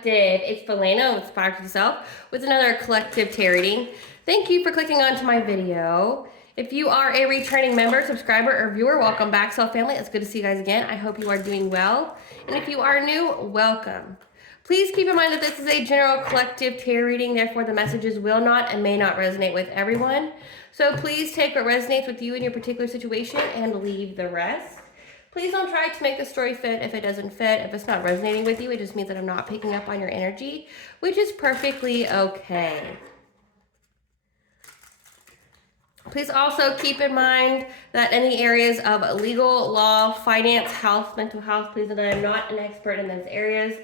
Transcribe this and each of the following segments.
Collective. It's Felena with Aspiraltotheself Self with another collective tarot reading. Thank you for clicking onto my video. If you are a returning member, subscriber, or viewer, welcome back, Self Family. It's good to see you guys again. I hope you are doing well. And if you are new, welcome. Please keep in mind that this is a general collective tarot reading, therefore the messages will not and may not resonate with everyone. So please take what resonates with you in your particular situation and leave the rest. Please don't try to make the story fit if it doesn't fit. If it's not resonating with you, it just means that I'm not picking up on your energy, which is perfectly okay. Please also keep in mind that in the areas of legal, law, finance, health, mental health, please know that I'm not an expert in those areas,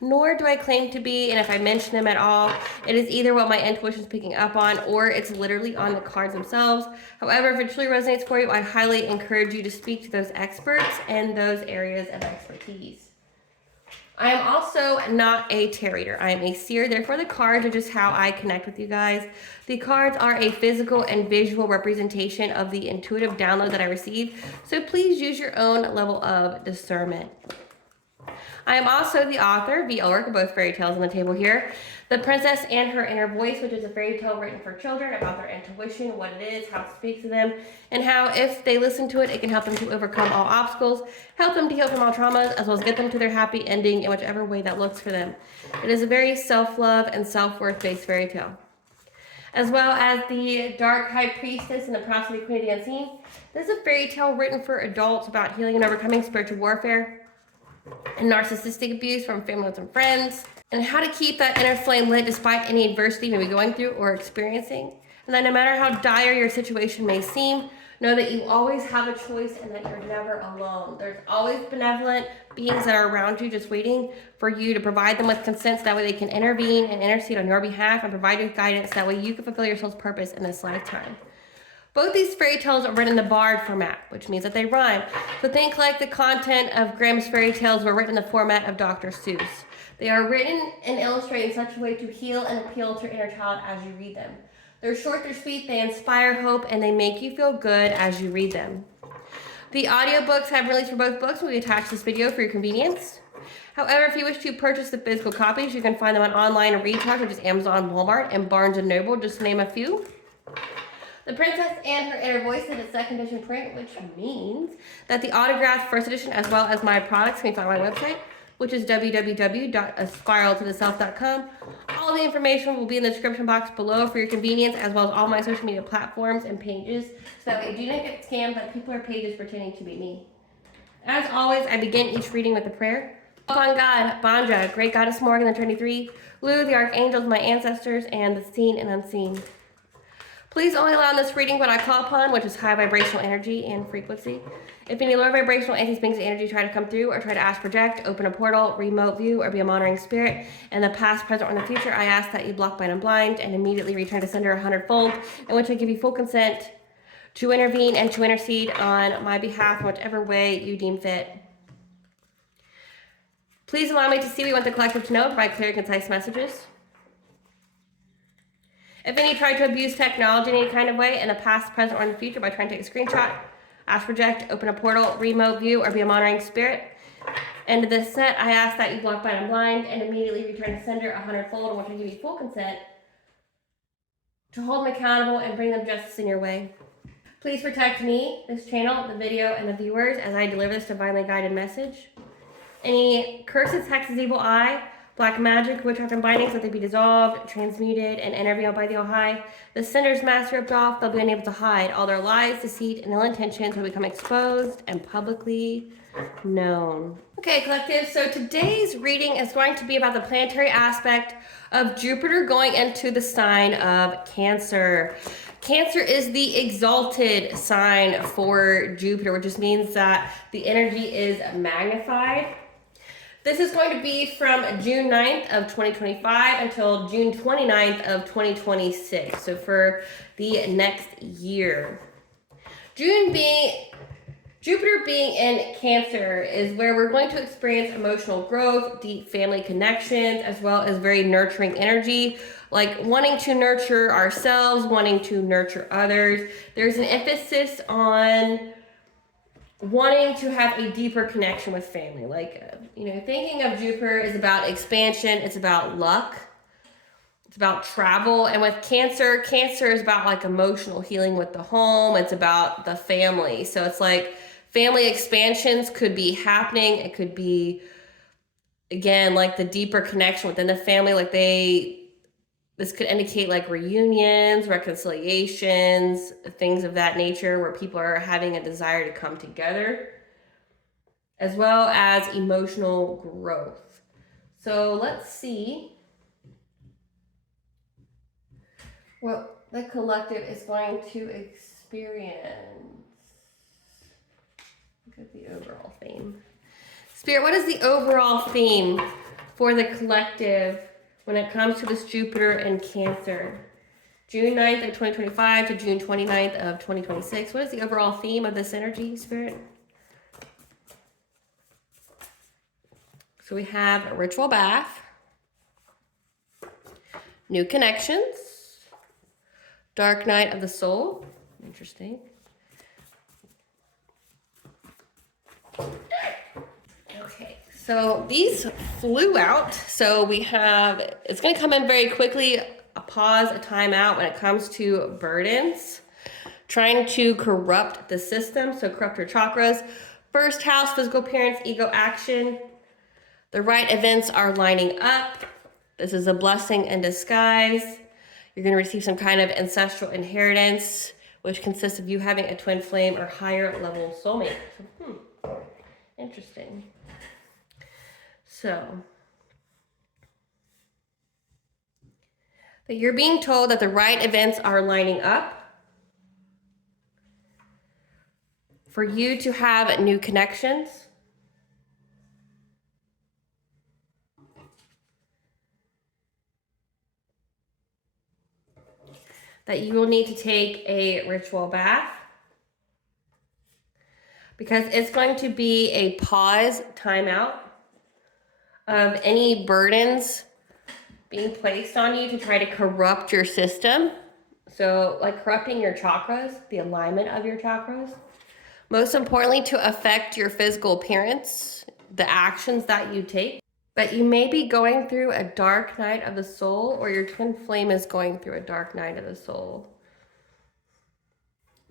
nor do I claim to be, and if I mention them at all, it is either what my intuition is picking up on or it's literally on the cards themselves. However, if it truly resonates for you, I highly encourage you to speak to those experts in those areas of expertise. I am also not a tarot reader. I am a seer, therefore the cards are just how I connect with you guys. The cards are a physical and visual representation of the intuitive download that I receive, so please use your own level of discernment. I am also the author, VL work, of both fairy tales on the table here. The Princess and Her Inner Voice, which is a fairy tale written for children about their intuition, what it is, how it speaks to them, and how if they listen to it, it can help them to overcome all obstacles, help them to heal from all traumas, as well as get them to their happy ending in whichever way that looks for them. It is a very self-love and self-worth based fairy tale. As well as the Dark High Priestess and the Prosperity Queen of the Unseen. This is a fairy tale written for adults about healing and overcoming spiritual warfare and narcissistic abuse from family and friends, and how to keep that inner flame lit despite any adversity you may be going through or experiencing. And that no matter how dire your situation may seem, know that you always have a choice and that you're never alone. There's always benevolent beings that are around you just waiting for you to provide them with consent so that way they can intervene and intercede on your behalf and provide you with guidance that way you can fulfill your soul's purpose in this lifetime. Both these fairy tales are written in the bard format, which means that they rhyme. So think like the content of Grimm's fairy tales were written in the format of Dr. Seuss. They are written and illustrated in such a way to heal and appeal to your inner child as you read them. They're short, they're sweet, they inspire hope, and they make you feel good as you read them. The audiobooks have released for both books. We attach this video for your convenience. However, if you wish to purchase the physical copies, you can find them on online retailers, which is Amazon, Walmart, and Barnes & Noble, just to name a few. The Princess and Her Inner Voice is a second edition print, which means that the autographed first edition, as well as my products, can be found on my website, which is www.aspiraltotheself.com. All the information will be in the description box below for your convenience, as well as all my social media platforms and pages, so that way you don't get scammed by people or pages pretending to be me. As always, I begin each reading with a prayer. Upon God, Banja, Great Goddess Morgan, the Trinity Three, Lu, the Archangels, my ancestors, and the seen and unseen. Please only allow in this reading what I call upon, which is high vibrational energy and frequency. If any lower vibrational anti-beings energy try to come through or try to ask project, open a portal, remote view, or be a monitoring spirit, in the past, present, or in the future, I ask that you block, bind, and blind, and immediately return to sender 100-fold, in which I give you full consent to intervene and to intercede on my behalf in whichever way you deem fit. Please allow me to see what you want the collective to know by clear, concise messages. If any try to abuse technology in any kind of way in the past, present, or in the future by trying to take a screenshot, ask project, open a portal, remote view, or be a monitoring spirit, into this set, I ask that you block, bind, and blind, and immediately return to sender 100-fold, in which I give you full consent to hold them accountable and bring them justice in your way. Please protect me, this channel, the video, and the viewers as I deliver this divinely guided message. Any curses, hexes, evil eye, black magic, witchcraft, and bindings, let they be dissolved, transmuted, and intervened by the All-High. The sender's mask ripped off, they'll be unable to hide. All their lies, deceit, and ill intentions will become exposed and publicly known. Okay, collective, so today's reading is going to be about the planetary aspect of Jupiter going into the sign of Cancer. Cancer is the exalted sign for Jupiter, which just means that the energy is magnified. This is going to be from June 9th of 2025 until June 29th of 2026. So for the next year. Jupiter being in Cancer is where we're going to experience emotional growth, deep family connections, as well as very nurturing energy, like wanting to nurture ourselves, wanting to nurture others. There's an emphasis on wanting to have a deeper connection with family. Like, you know, thinking of Jupiter is about expansion. It's about luck. It's about travel. And with Cancer, Cancer is about like emotional healing with the home. It's about the family. So it's like family expansions could be happening. It could be, again, like the deeper connection within the family. Like this could indicate like reunions, reconciliations, things of that nature where people are having a desire to come together, as well as emotional growth. So let's see what the collective is going to experience. Look at the overall theme. Spirit, what is the overall theme for the collective when it comes to this Jupiter and Cancer? June 9th of 2025 to June 29th of 2026. What is the overall theme of this energy, Spirit? So we have a ritual bath, new connections, dark night of the soul. Interesting. Okay, so these flew out. So we have, it's going to come in very quickly, a pause, a timeout when it comes to burdens, trying to corrupt the system, so corrupt your chakras. First house, physical appearance, ego action. The right events are lining up. This is a blessing in disguise. You're going to receive some kind of ancestral inheritance, which consists of you having a twin flame or higher level soulmate. So, interesting. So, that you're being told that the right events are lining up for you to have new connections. That you will need to take a ritual bath because it's going to be a pause, timeout of any burdens being placed on you to try to corrupt your system. So like corrupting your chakras, the alignment of your chakras. Most importantly, to affect your physical appearance, the actions that you take. But you may be going through a dark night of the soul, or your twin flame is going through a dark night of the soul.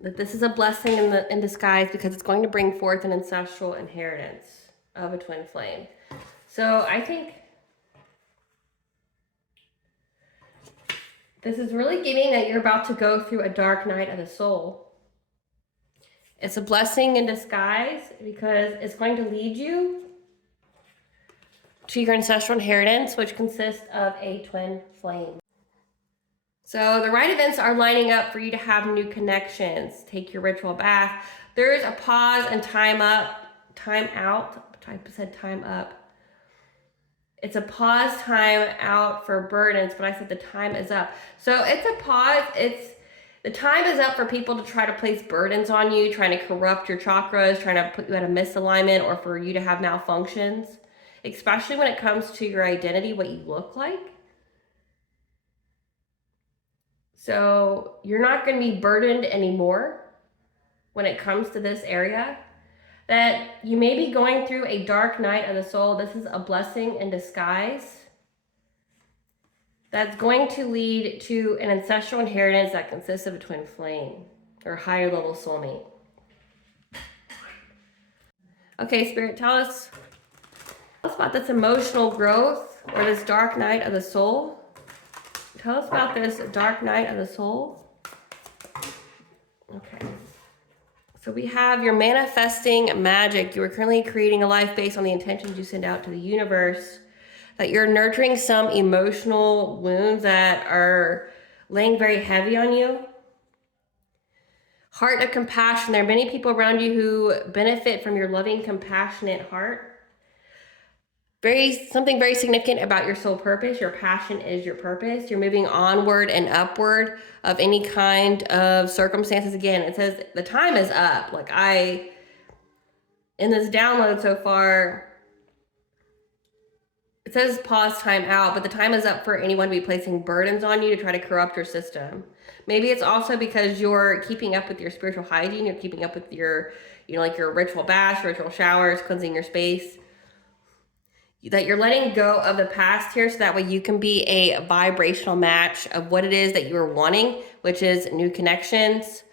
That this is a blessing in disguise because it's going to bring forth an ancestral inheritance of a twin flame. So I think this is really giving that you're about to go through a dark night of the soul. It's a blessing in disguise because it's going to lead you to your ancestral inheritance, which consists of a twin flame. So the right events are lining up for you to have new connections. Take your ritual bath. There is a pause and time out. I said time up. It's a pause, time out for burdens, but I said the time is up. So it's a pause. The time is up for people to try to place burdens on you, trying to corrupt your chakras, trying to put you at a misalignment, or for you to have malfunctions. Especially when it comes to your identity, what you look like. So you're not going to be burdened anymore when it comes to this area. That you may be going through a dark night of the soul. This is a blessing in disguise. That's going to lead to an ancestral inheritance that consists of a twin flame or higher level soulmate. Okay, Spirit, tell us about this emotional growth or this dark night of the soul. Tell us about this dark night of the soul. Okay. So we have your manifesting magic. You are currently creating a life based on the intentions you send out to the universe. That you're nurturing some emotional wounds that are laying very heavy on you. Heart of compassion. There are many people around you who benefit from your loving, compassionate heart. Something very significant about your soul purpose. Your passion is your purpose. You're moving onward and upward of any kind of circumstances. Again, it says the time is up. Like in this download so far, it says pause, time out, but the time is up for anyone to be placing burdens on you to try to corrupt your system. Maybe it's also because you're keeping up with your spiritual hygiene. You're keeping up with your you know, like your ritual baths, ritual showers, cleansing your space, that you're letting go of the past here so that way you can be a vibrational match of what it is that you're wanting, which is new connections,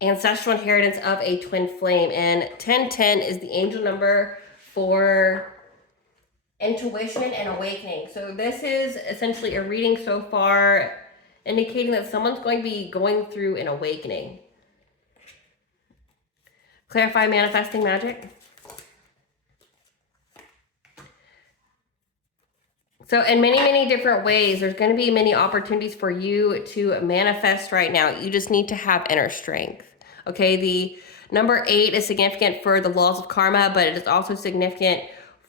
ancestral inheritance of a twin flame. And 1010 is the angel number for intuition and awakening. So this is essentially a reading so far indicating that someone's going to be going through an awakening. Clarify manifesting magic. So in many, many different ways, there's going to be many opportunities for you to manifest right now. You just need to have inner strength. Okay, the number 8 is significant for the laws of karma, but it is also significant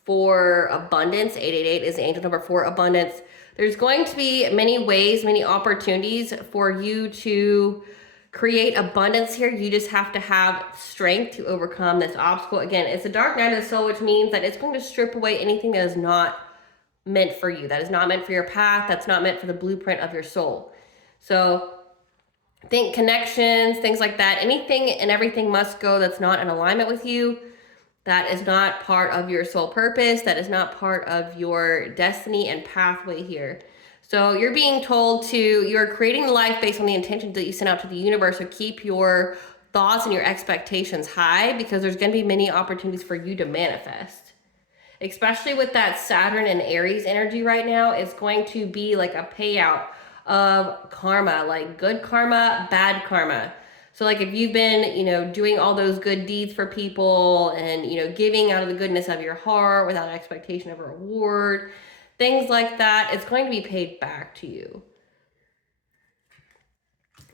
for abundance. 888 is the angel number for abundance. There's going to be many ways, many opportunities for you to create abundance here. You just have to have strength to overcome this obstacle. Again, it's a dark night of the soul, which means that it's going to strip away anything that is not meant for you, that is not meant for your path, that's not meant for the blueprint of your soul. So think connections, things like that. Anything and everything must go that's not in alignment with you, that is not part of your soul purpose, that is not part of your destiny and pathway here. So you're being told you're creating the life based on the intentions that you sent out to the universe. So keep your thoughts and your expectations high, because there's going to be many opportunities for you to manifest. Especially with that Saturn and Aries energy right now, it's going to be like a payout of karma, like good karma, bad karma. So like if you've been, you know, doing all those good deeds for people and, you know, giving out of the goodness of your heart without expectation of a reward, things like that, it's going to be paid back to you.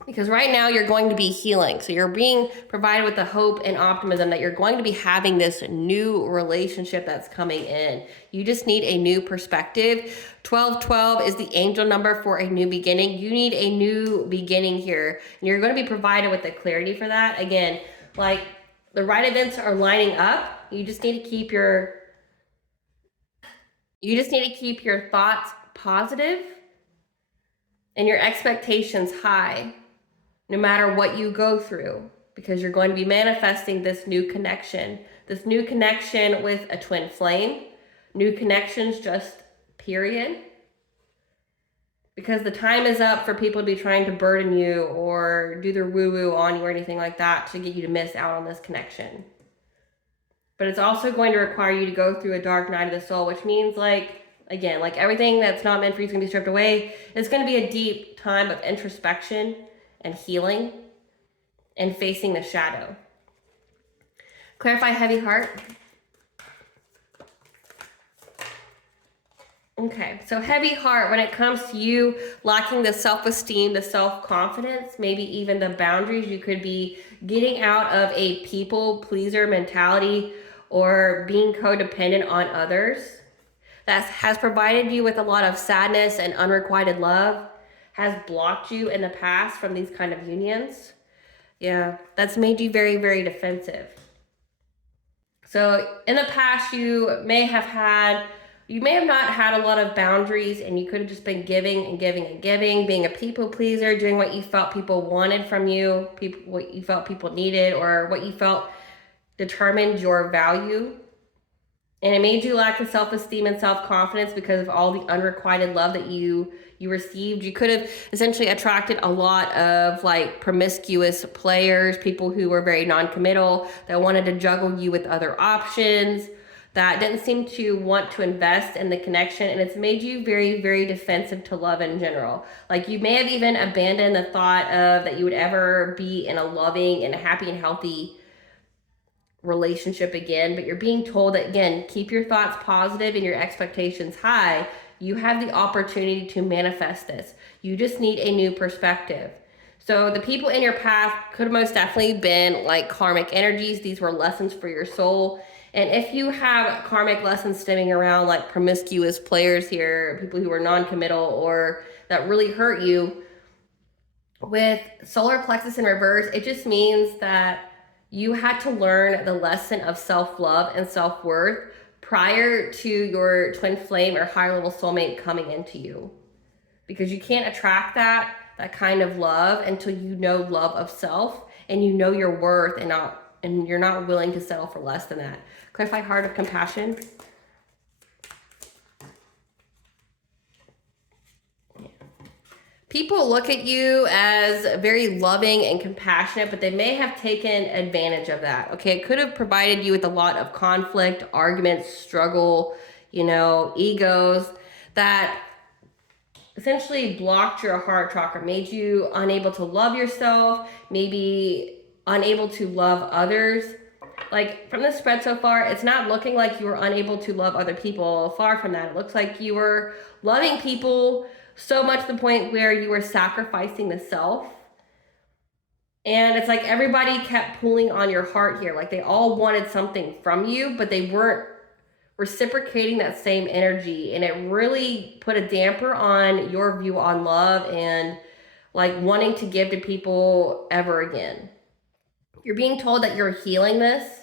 Because right now you're going to be healing. So you're being provided with the hope and optimism that you're going to be having this new relationship that's coming in. You just need a new perspective. 1212 is the angel number for a new beginning. You need a new beginning here. And you're going to be provided with the clarity for that. Again, like the right events are lining up. You just need to keep your thoughts positive and your expectations high, no matter what you go through, because you're going to be manifesting this new connection with a twin flame, new connections, just period. Because the time is up for people to be trying to burden you or do their woo-woo on you or anything like that to get you to miss out on this connection. But it's also going to require you to go through a dark night of the soul, which means again, like everything that's not meant for you is going to be stripped away. It's going to be a deep time of introspection and healing and facing the shadow. Clarify heavy heart. Okay, so heavy heart, when it comes to you lacking the self-esteem, the self-confidence, maybe even the boundaries, you could be getting out of a people pleaser mentality or being codependent on others. That has provided you with a lot of sadness and unrequited love, has blocked you in the past from these kind of unions. Yeah, that's made you very, very defensive. So in the past, you may have not had a lot of boundaries, and you could have just been giving and giving and giving, being a people pleaser, doing what you felt people wanted from you, what you felt people needed, or what you felt determined your value. And it made you lack the self-esteem and self-confidence because of all the unrequited love that you received. You could have essentially attracted a lot of like promiscuous players, people who were very non-committal, that wanted to juggle you with other options, that didn't seem to want to invest in the connection. And it's made you very, very defensive to love in general. Like you may have even abandoned the thought of that you would ever be in a loving and happy and healthy relationship again, but you're being told that, again, keep your thoughts positive and your expectations high. You have the opportunity to manifest this. You just need a new perspective. So the people in your path could have most definitely been like karmic energies. These were lessons for your soul. And if you have karmic lessons stemming around like promiscuous players here, people who are non-committal or that really hurt you, with solar plexus in reverse, it just means that you had to learn the lesson of self-love and self-worth prior to your twin flame or higher level soulmate coming into you. Because you can't attract that kind of love until you know love of self and you know your worth and you're not willing to settle for less than that. Clarify heart of compassion. People look at you as very loving and compassionate, but they may have taken advantage of that. Okay, it could have provided you with a lot of conflict, arguments, struggle, you know, egos that essentially blocked your heart chakra, made you unable to love yourself, maybe unable to love others. Like from this spread so far, it's not looking like you were unable to love other people. Far from that. It looks like you were loving people so much to the point where you were sacrificing the self. And it's like everybody kept pulling on your heart here. Like they all wanted something from you, but they weren't reciprocating that same energy. And it really put a damper on your view on love and like wanting to give to people ever again. You're being told that you're healing this.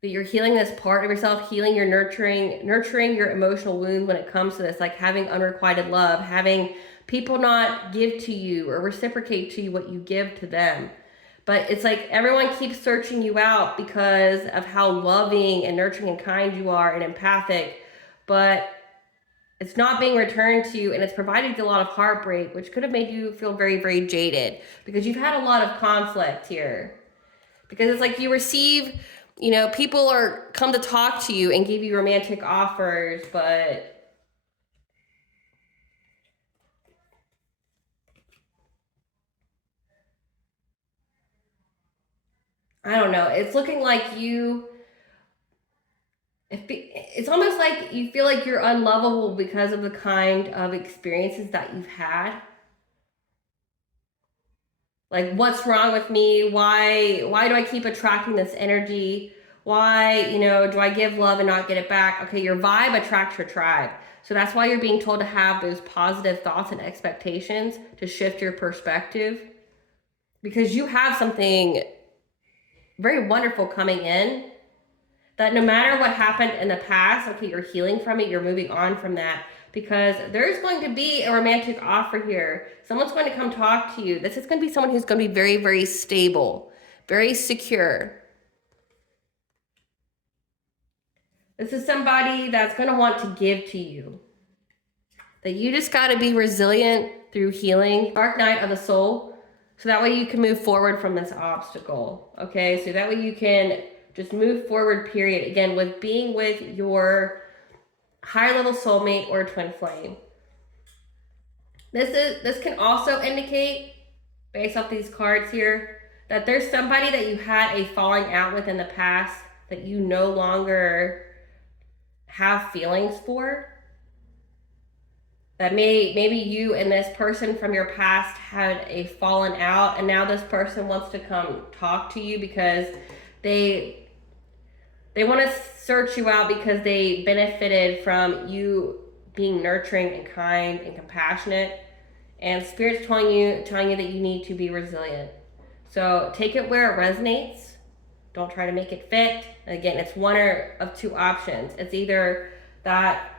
That you're healing this part of yourself, healing your nurturing your emotional wounds when it comes to this, like having unrequited love, having people not give to you or reciprocate to you what you give to them. But it's like everyone keeps searching you out because of how loving and nurturing and kind you are and empathic, but it's not being returned to you, and it's provided you a lot of heartbreak, which could have made you feel very, very jaded because you've had a lot of conflict here. Because it's like you receive, you know, people are come to talk to you and give you romantic offers, but I don't know. It's looking like it's almost like you feel like you're unlovable because of the kind of experiences that you've had. Like, what's wrong with me? Why do I keep attracting this energy? Why, you know, do I give love and not get it back? Okay, your vibe attracts your tribe. So that's why you're being told to have those positive thoughts and expectations to shift your perspective. Because you have something very wonderful coming in that no matter what happened in the past, okay, you're healing from it, you're moving on from that. Because there's going to be a romantic offer here. Someone's going to come talk to you. This is going to be someone who's going to be very, very stable, very secure. This is somebody that's going to want to give to you. That you just got to be resilient through healing. Dark night of the soul. So that way you can move forward from this obstacle. Okay, so that way you can just move forward, period. Again, with being with your higher level soulmate or twin flame. This can also indicate, based off these cards here, that there's somebody that you had a falling out with in the past that you no longer have feelings for. That maybe you and this person from your past had a fallen out, and now this person wants to come talk to you because they want to search you out because they benefited from you being nurturing and kind and compassionate. And Spirit's telling you that you need to be resilient. So take it where it resonates. Don't try to make it fit. Again, it's one of two options. It's either that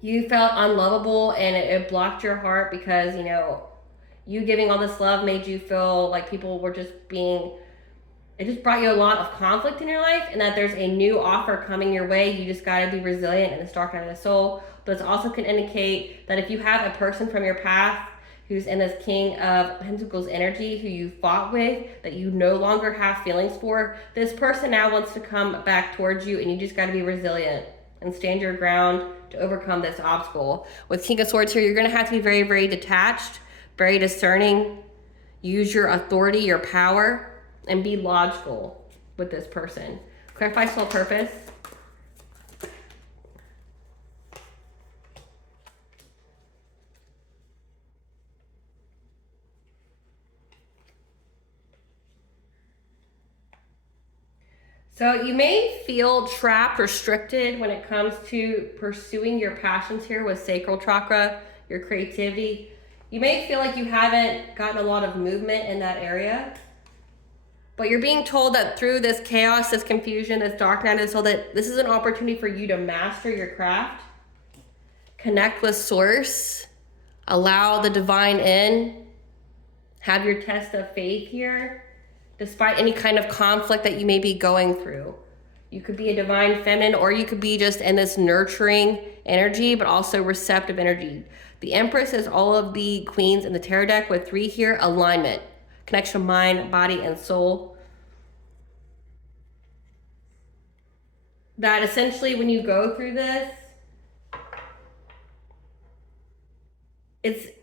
you felt unlovable and it blocked your heart because, you know, you giving all this love made you feel like people were just being, it just brought you a lot of conflict in your life, and that there's a new offer coming your way. You just got to be resilient in this dark night of the soul. But it also can indicate that if you have a person from your past who's in this King of Pentacles energy who you fought with, that you no longer have feelings for, this person now wants to come back towards you, and you just got to be resilient and stand your ground to overcome this obstacle. With King of Swords here, you're going to have to be very, very detached, very discerning, use your authority, your power, and be logical with this person. Clarify soul purpose. So you may feel trapped, restricted when it comes to pursuing your passions here with sacral chakra, your creativity. You may feel like you haven't gotten a lot of movement in that area. But you're being told that through this chaos, this confusion, this dark night of the soul, that this is an opportunity for you to master your craft, connect with source, allow the divine in, have your test of faith here, despite any kind of conflict that you may be going through. You could be a divine feminine, or you could be just in this nurturing energy, but also receptive energy. The Empress is all of the queens in the tarot deck with 3 here. Alignment, connection of mind, body, and soul. That essentially when you go through this,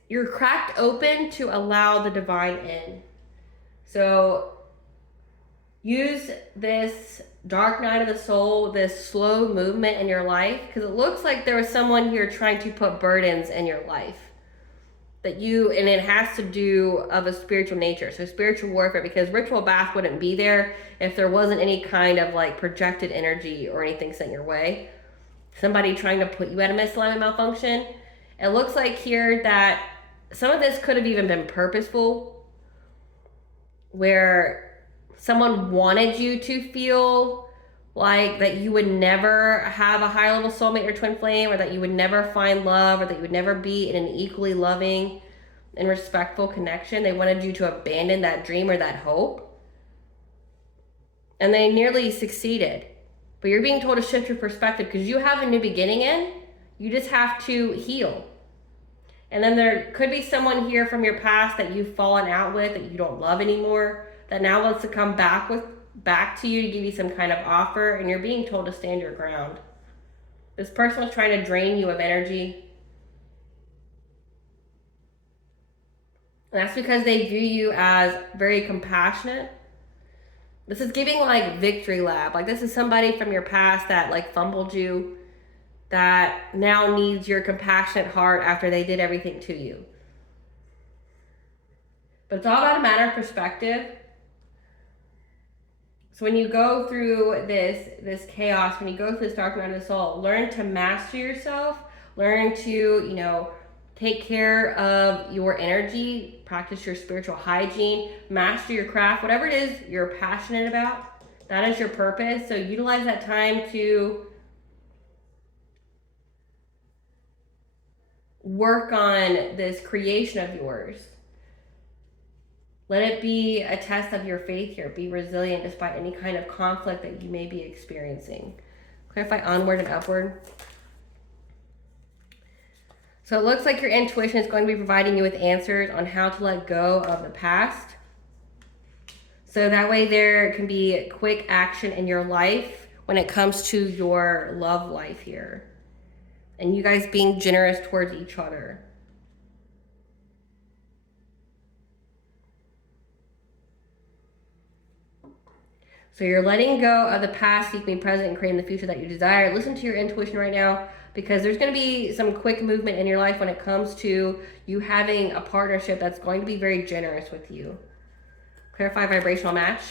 you're cracked open to allow the divine in. So use this dark night of the soul, this slow movement in your life, because it looks like there was someone here trying to put burdens in your life and it has to do of a spiritual nature. So spiritual warfare, because ritual bath wouldn't be there if there wasn't any kind of like projected energy or anything sent your way. Somebody trying to put you at a misalignment, malfunction. It looks like here that some of this could have even been purposeful, where someone wanted you to feel like that you would never have a high level soulmate or twin flame, or that you would never find love, or that you would never be in an equally loving and respectful connection. They wanted you to abandon that dream or that hope. And they nearly succeeded. But you're being told to shift your perspective, because you have a new beginning in. You just have to heal. And then there could be someone here from your past that you've fallen out with, that you don't love anymore, that now wants to come back to you to give you some kind of offer, and you're being told to stand your ground. This person was trying to drain you of energy. And that's because they view you as very compassionate. This is giving like victory lap. Like this is somebody from your past that like fumbled you, that now needs your compassionate heart after they did everything to you. But it's all about a matter of perspective. So when you go through this chaos, when you go through this dark night of the soul, learn to master yourself, learn to, take care of your energy, practice your spiritual hygiene, master your craft, whatever it is you're passionate about, that is your purpose. So utilize that time to work on this creation of yours. Let it be a test of your faith here. Be resilient despite any kind of conflict that you may be experiencing. Clarify onward and upward. So it looks like your intuition is going to be providing you with answers on how to let go of the past. So that way there can be quick action in your life when it comes to your love life here. And you guys being generous towards each other. So you're letting go of the past, you can be present and creating the future that you desire. Listen to your intuition right now, because there's going to be some quick movement in your life when it comes to you having a partnership that's going to be very generous with you. Clarify vibrational match.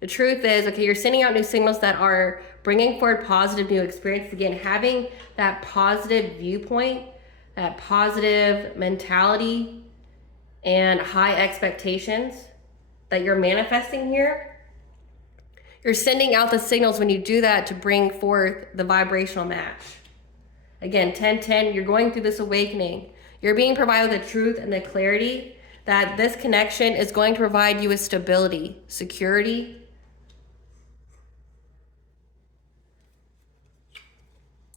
The truth is, okay, you're sending out new signals that are bringing forward positive new experiences. Again, having that positive viewpoint, that positive mentality, and high expectations that you're manifesting here. You're sending out the signals when you do that to bring forth the vibrational match. Again, 10-10, you're going through this awakening. You're being provided with the truth and the clarity that this connection is going to provide you with stability, security,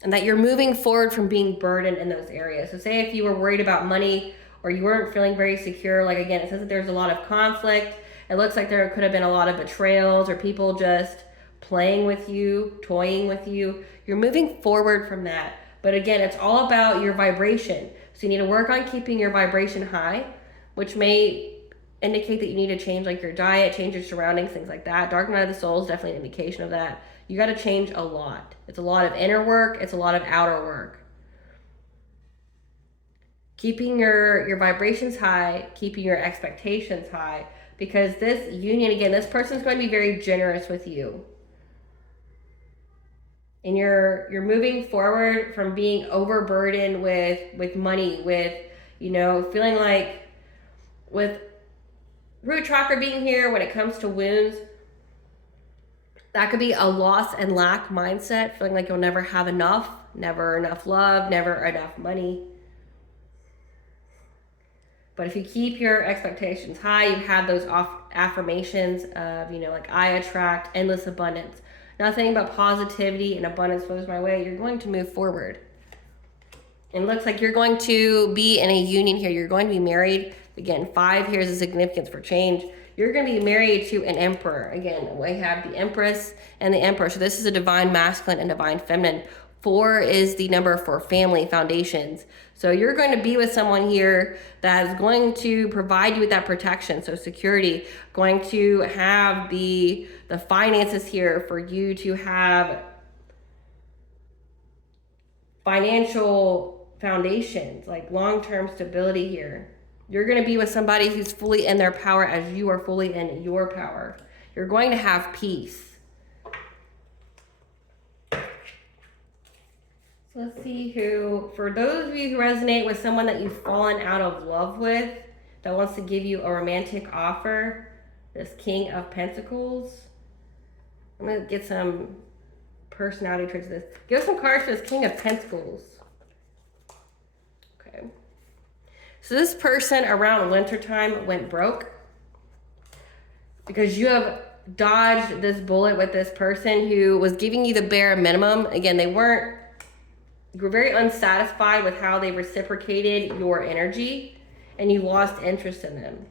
and that you're moving forward from being burdened in those areas. So say if you were worried about money, or you weren't feeling very secure, like again, it says that there's a lot of conflict. It looks like there could have been a lot of betrayals or people just playing with you, toying with you. You're moving forward from that. But again, it's all about your vibration. So you need to work on keeping your vibration high, which may indicate that you need to change like your diet, change your surroundings, things like that. Dark night of the soul is definitely an indication of that. You got to change a lot. It's a lot of inner work. It's a lot of outer work. Keeping your vibrations high, keeping your expectations high, because this union, again, this person's going to be very generous with you. And you're moving forward from being overburdened with money, with, feeling like with root chakra being here when it comes to wounds, that could be a loss and lack mindset, feeling like you'll never have enough, never enough love, never enough money. But if you keep your expectations high, you have those affirmations of, you know, like I attract endless abundance. Nothing but positivity and abundance flows my way. You're going to move forward. And it looks like you're going to be in a union here. You're going to be married. Again, 5 here is the significance for change. You're going to be married to an emperor. Again, we have the empress and the emperor. So this is a divine masculine and divine feminine. 4 is the number for family foundations. So you're going to be with someone here that is going to provide you with that protection. So security, going to have the finances here for you to have financial foundations, like long-term stability here. You're going to be with somebody who's fully in their power as you are fully in your power. You're going to have peace. So let's see who, for those of you who resonate with someone that you've fallen out of love with, that wants to give you a romantic offer, this King of Pentacles. I'm going to get some personality traits of this. Give us some cards for this King of Pentacles. Okay. So this person around wintertime went broke because you have dodged this bullet with this person who was giving you the bare minimum. Again, you were very unsatisfied with how they reciprocated your energy and you lost interest in them.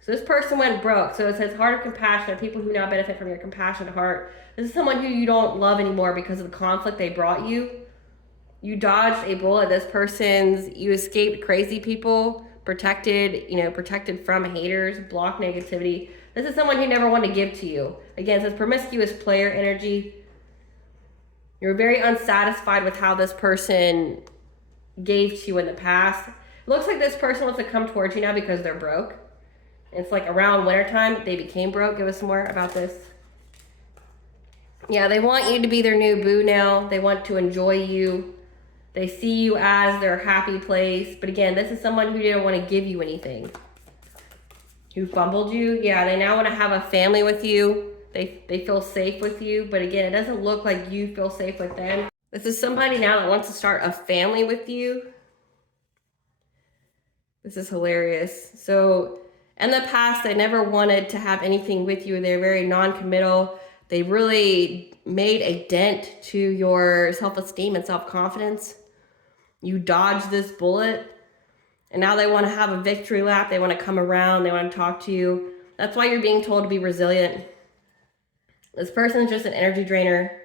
So this person went broke. So it says heart of compassion, people who now benefit from your compassionate heart. This is someone who you don't love anymore because of the conflict they brought you. You dodged a bullet. This person's, you escaped crazy people, protected from haters, blocked negativity. This is someone who never wanted to give to you. Again, it says promiscuous player energy. You're very unsatisfied with how this person gave to you in the past. It looks like this person wants to come towards you now because they're broke. It's like around wintertime, they became broke. Give us some more about this. Yeah, they want you to be their new boo now. They want to enjoy you. They see you as their happy place. But again, this is someone who didn't want to give you anything. Who fumbled you. Yeah, they now want to have a family with you. They feel safe with you. But again, it doesn't look like you feel safe with them. This is somebody now that wants to start a family with you. This is hilarious. So in the past, they never wanted to have anything with you. They're very non-committal. They really made a dent to your self-esteem and self-confidence. You dodged this bullet, and now they want to have a victory lap. They want to come around. They want to talk to you. That's why you're being told to be resilient. This person's just an energy drainer.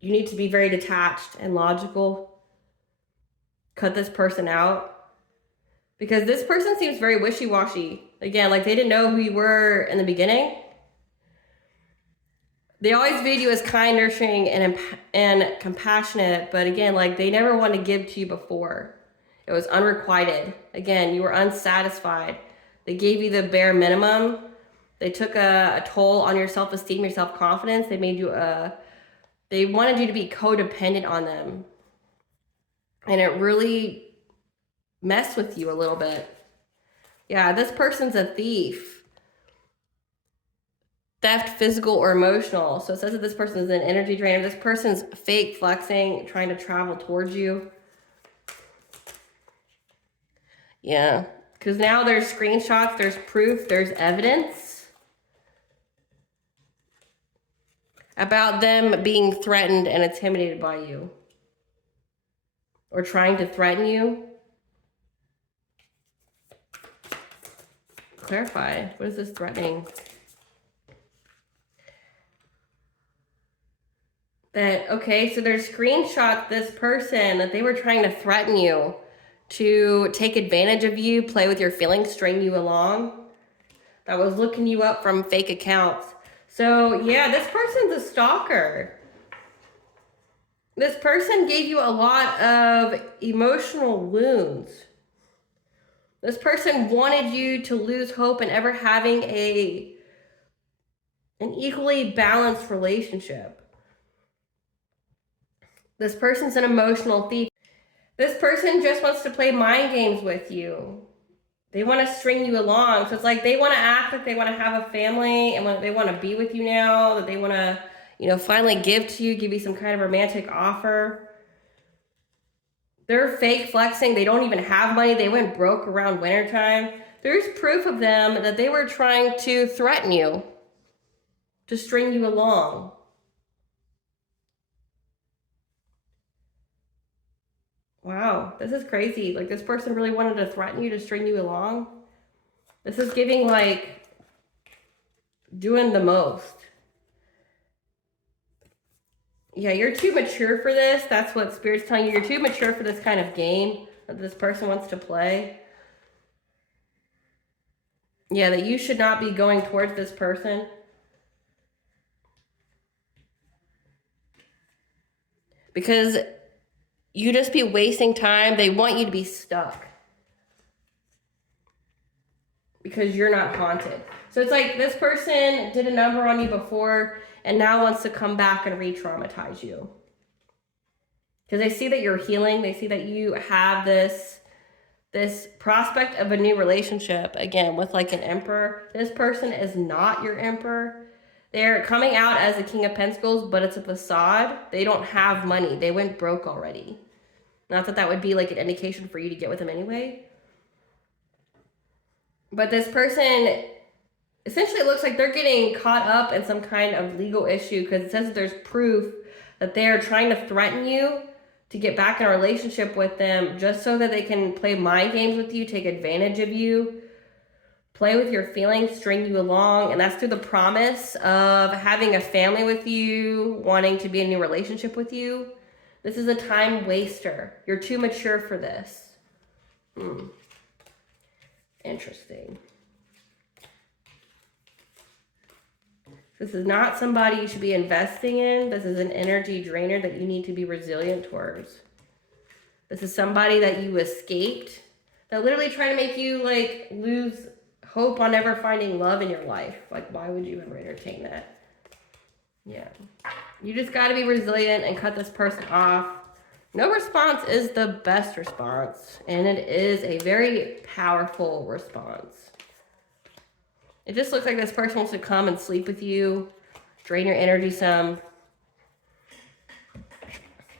You need to be very detached and logical. Cut this person out. Because this person seems very wishy-washy. Again, like they didn't know who you were in the beginning. They always viewed you as kind, nurturing, and compassionate. But again, like they never wanted to give to you before. It was unrequited. Again, you were unsatisfied. They gave you the bare minimum. They took a toll on your self-esteem, your self-confidence. They made you they wanted you to be codependent on them. And it really messed with you a little bit. Yeah, this person's a thief. Theft, physical or emotional. So it says that this person is an energy drainer. This person's fake flexing, trying to travel towards you. Yeah, because now there's screenshots, there's proof, there's evidence about them being threatened and intimidated by you. Or trying to threaten you. Clarify. What is this threatening? Okay, so there's screenshots this person that they were trying to threaten you, to take advantage of you, play with your feelings, string you along, that was looking you up from fake accounts. So yeah, this person's a stalker. This person gave you a lot of emotional wounds. This person wanted you to lose hope in ever having an equally balanced relationship. This person's an emotional thief. This person just wants to play mind games with you. They want to string you along. So it's like they want to act like they want to have a family and they want to be with you now, that they want to, finally give to you, give you some kind of romantic offer. They're fake flexing. They don't even have money. They went broke around wintertime. There's proof of them that they were trying to threaten you, to string you along. Wow, this is crazy. Like, this person really wanted to threaten you, to string you along. This is giving, like, doing the most. Yeah, you're too mature for this. That's what Spirit's telling you. You're too mature for this kind of game that this person wants to play. Yeah, that you should not be going towards this person. Because you just be wasting time. They want you to be stuck. Because you're not haunted. So it's like this person did a number on you before and now wants to come back and re-traumatize you. Because they see that you're healing. They see that you have this prospect of a new relationship. Again, with like an emperor. This person is not your emperor. They're coming out as the King of Pentacles, but it's a facade. They don't have money. They went broke already. Not that that would be like an indication for you to get with them anyway. But this person, essentially it looks like they're getting caught up in some kind of legal issue because it says that there's proof that they're trying to threaten you to get back in a relationship with them just so that they can play mind games with you, take advantage of you, play with your feelings, string you along. And that's through the promise of having a family with you, wanting to be in a new relationship with you. This is a time waster. You're too mature for this. Interesting. This is not somebody you should be investing in. This is an energy drainer that you need to be resilient towards. This is somebody that you escaped, that literally trying to make you like lose hope on ever finding love in your life. Like, why would you ever entertain that? Yeah. You just got to be resilient and cut this person off. No response is the best response, and it is a very powerful response. It just looks like this person wants to come and sleep with you, drain your energy some,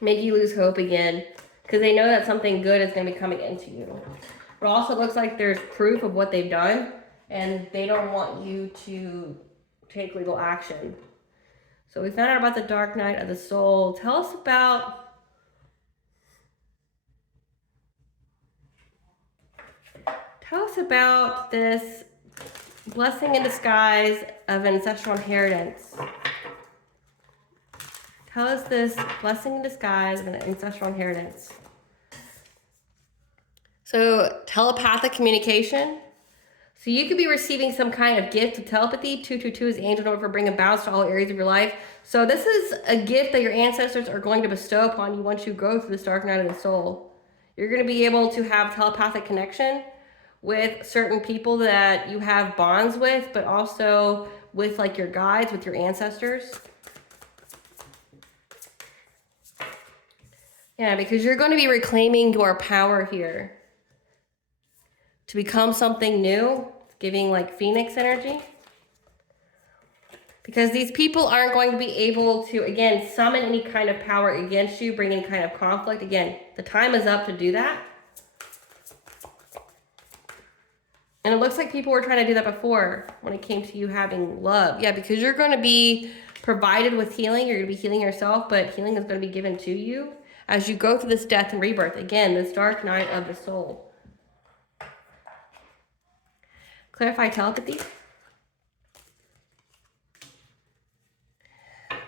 make you lose hope again, because they know that something good is going to be coming into you. It also looks like there's proof of what they've done, and they don't want you to take legal action. So we found out about the Dark Night of the Soul. Tell us about this blessing in disguise of ancestral inheritance. Tell us this blessing in disguise of an ancestral inheritance. So telepathic communication. So you could be receiving some kind of gift of telepathy. 222 is the angel number for bringing balance to all areas of your life. So this is a gift that your ancestors are going to bestow upon you once you go through this Dark Night of the Soul. You're going to be able to have telepathic connection with certain people that you have bonds with, but also with like your guides, with your ancestors. Yeah, because you're going to be reclaiming your power here to become something new, giving like Phoenix energy. Because these people aren't going to be able to, again, summon any kind of power against you, bring any kind of conflict. Again, the time is up to do that. And it looks like people were trying to do that before when it came to you having love. Yeah, because you're going to be provided with healing. You're going to be healing yourself, but healing is going to be given to you as you go through this death and rebirth. Again, this Dark Night of the Soul. Clarify telepathy.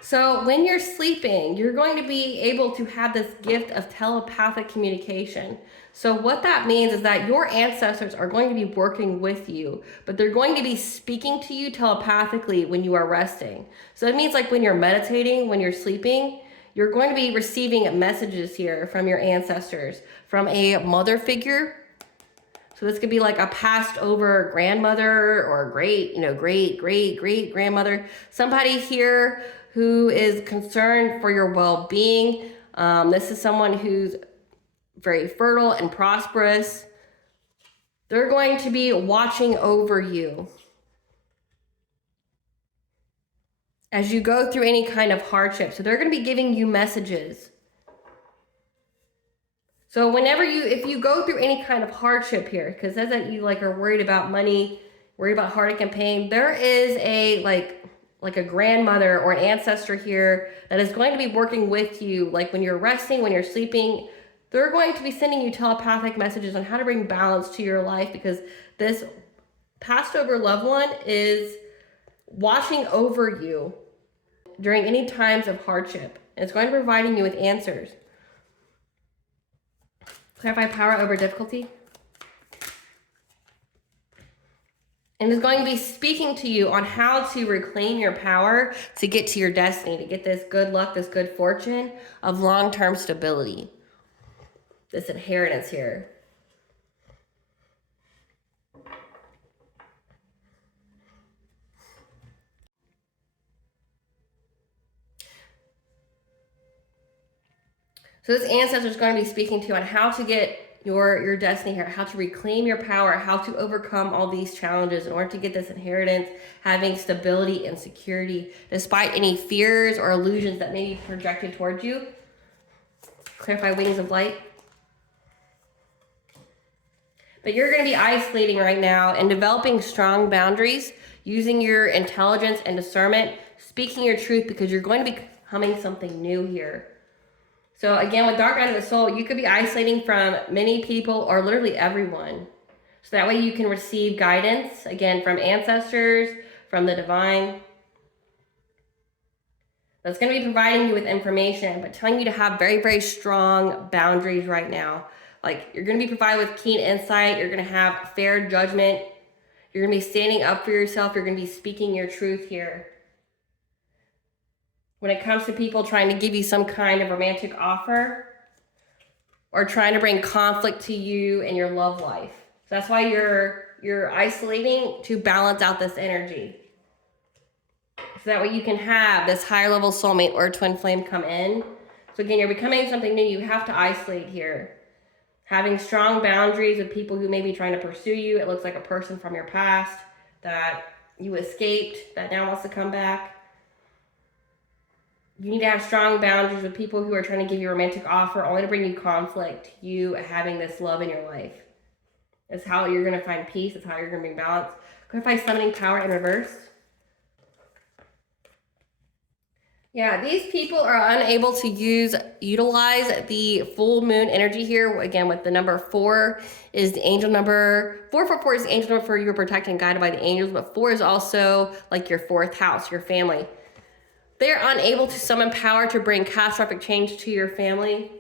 So when you're sleeping, you're going to be able to have this gift of telepathic communication. So what that means is that your ancestors are going to be working with you, but they're going to be speaking to you telepathically when you are resting. So it means like when you're meditating, when you're sleeping, you're going to be receiving messages here from your ancestors, from a mother figure. So this could be like a passed over grandmother or great grandmother. Somebody here who is concerned for your well-being. This is someone who's very fertile and prosperous. They're going to be watching over you as you go through any kind of hardship. So they're going to be giving you messages. So whenever if you go through any kind of hardship here, because it says that you like are worried about money, worried about heartache and pain, there is a like a grandmother or an ancestor here that is going to be working with you, like when you're resting, when you're sleeping. They're going to be sending you telepathic messages on how to bring balance to your life, because this passed over loved one is watching over you during any times of hardship. And it's going to be providing you with answers. Clarify power over difficulty. And is going to be speaking to you on how to reclaim your power to get to your destiny, to get this good luck, this good fortune of long-term stability. This inheritance here. So this ancestor is going to be speaking to you on how to get your destiny here, how to reclaim your power, how to overcome all these challenges in order to get this inheritance, having stability and security, despite any fears or illusions that may be projected towards you. Clarify wings of light. But you're going to be isolating right now and developing strong boundaries, using your intelligence and discernment, speaking your truth, because you're going to be becoming something new here. So again, with Dark Night of the Soul, you could be isolating from many people or literally everyone. So that way you can receive guidance, again, from ancestors, from the divine. That's going to be providing you with information, but telling you to have very, very strong boundaries right now. Like, you're going to be provided with keen insight. You're going to have fair judgment. You're going to be standing up for yourself. You're going to be speaking your truth here. When it comes to people trying to give you some kind of romantic offer or trying to bring conflict to you and your love life. So that's why you're isolating, to balance out this energy. So that way you can have this higher level soulmate or twin flame come in. So again, you're becoming something new. You have to isolate here. Having strong boundaries with people who may be trying to pursue you. It looks like a person from your past that you escaped that now wants to come back. You need to have strong boundaries with people who are trying to give you a romantic offer only to bring you conflict, you having this love in your life. That's how you're going to find peace. That's how you're going to bring balance. Clarify summoning power in reverse. Yeah, these people are unable to utilize the full moon energy here. Again, with the number 4 is the angel number. 444 is the angel number for you are protected and guided by the angels, but 4 is also like your 4th house, your family. They're unable to summon power to bring catastrophic change to your family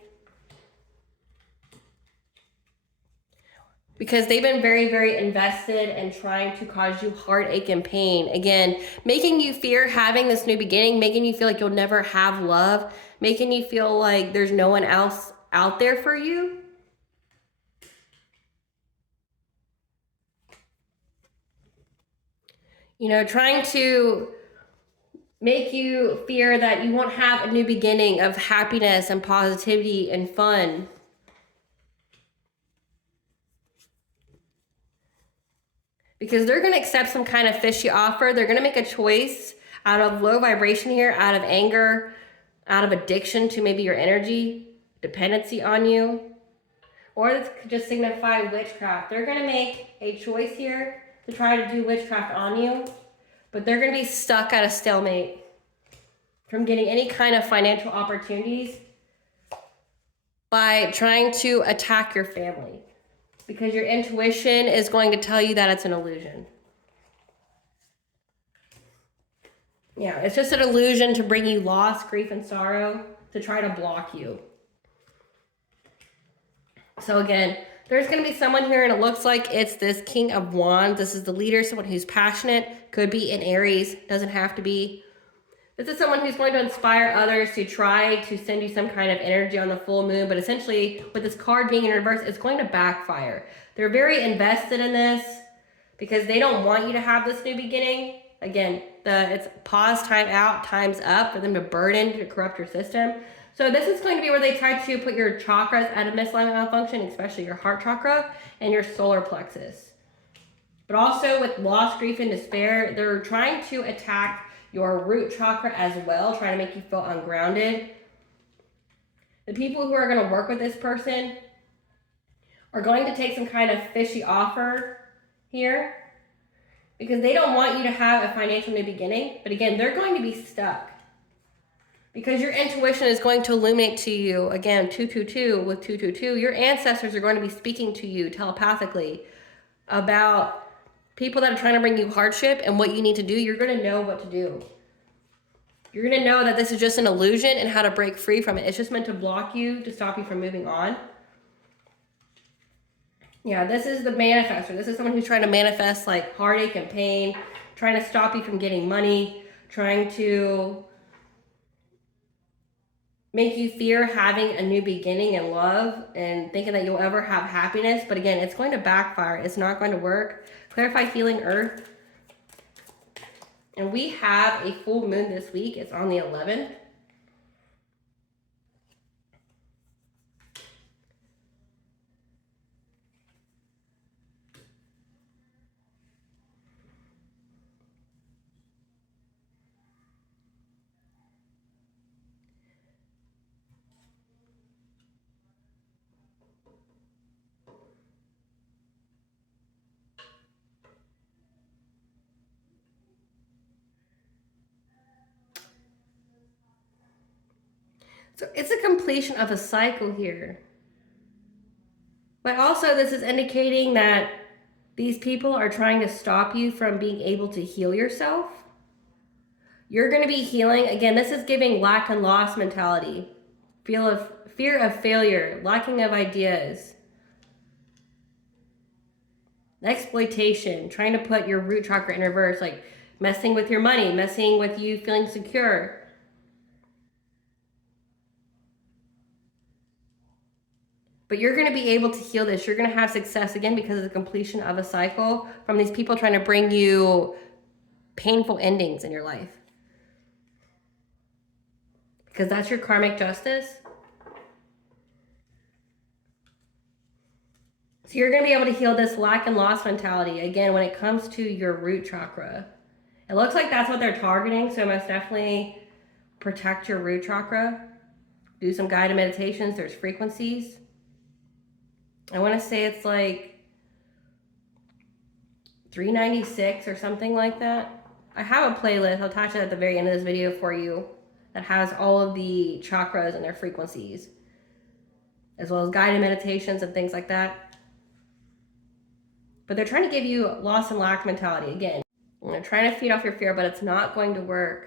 because they've been very, very invested in trying to cause you heartache and pain. Again, making you fear having this new beginning, making you feel like you'll never have love, making you feel like there's no one else out there for you. You know, trying to make you fear that you won't have a new beginning of happiness and positivity and fun. Because they're going to accept some kind of fishy offer. They're going to make a choice out of low vibration here, out of anger, out of addiction to maybe your energy, dependency on you. Or this could just signify witchcraft. They're going to make a choice here to try to do witchcraft on you. But they're going to be stuck at a stalemate from getting any kind of financial opportunities by trying to attack your family. Because your intuition is going to tell you that it's an illusion. Yeah, it's just an illusion to bring you loss, grief, and sorrow, to try to block you. So again, there's going to be someone here, and it looks like it's this King of Wands. This is the leader, someone who's passionate, could be in Aries, doesn't have to be. This is someone who's going to inspire others to try to send you some kind of energy on the full moon, but essentially, with this card being in reverse, it's going to backfire. They're very invested in this because they don't want you to have this new beginning. Again, it's pause, time out, time's up for them to burden, to corrupt your system. So this is going to be where they try to put your chakras out of misalignment malfunction, especially your heart chakra and your solar plexus. But also with loss, grief, and despair, they're trying to attack your root chakra as well, trying to make you feel ungrounded. The people who are going to work with this person are going to take some kind of fishy offer here because they don't want you to have a financial new beginning. But again, they're going to be stuck because your intuition is going to illuminate to you, again, 222 with 222. Your ancestors are going to be speaking to you telepathically about people that are trying to bring you hardship and what you need to do. You're going to know what to do. You're going to know that this is just an illusion and how to break free from it. It's just meant to block you, to stop you from moving on. Yeah, this is the manifester. This is someone who's trying to manifest like heartache and pain, trying to stop you from getting money, trying to make you fear having a new beginning in love and thinking that you'll ever have happiness. But again, it's going to backfire. It's not going to work. Clarify healing earth. And we have a full moon this week. It's on the 11th. So it's a completion of a cycle here. But also this is indicating that these people are trying to stop you from being able to heal yourself. You're going to be healing. Again, this is giving lack and loss mentality. Fear of failure, lacking of ideas, exploitation, trying to put your root chakra in reverse, like messing with your money, messing with you feeling secure. But you're going to be able to heal this. You're going to have success again because of the completion of a cycle from these people trying to bring you painful endings in your life. Because that's your karmic justice. So you're going to be able to heal this lack and loss mentality, again, when it comes to your root chakra. It looks like that's what they're targeting, so most definitely protect your root chakra. Do some guided meditations. There's frequencies. I want to say it's like 396 or something like that. I have a playlist. I'll attach it at the very end of this video for you that has all of the chakras and their frequencies, as well as guided meditations and things like that. But they're trying to give you loss and lack mentality again. And they're trying to feed off your fear, but it's not going to work.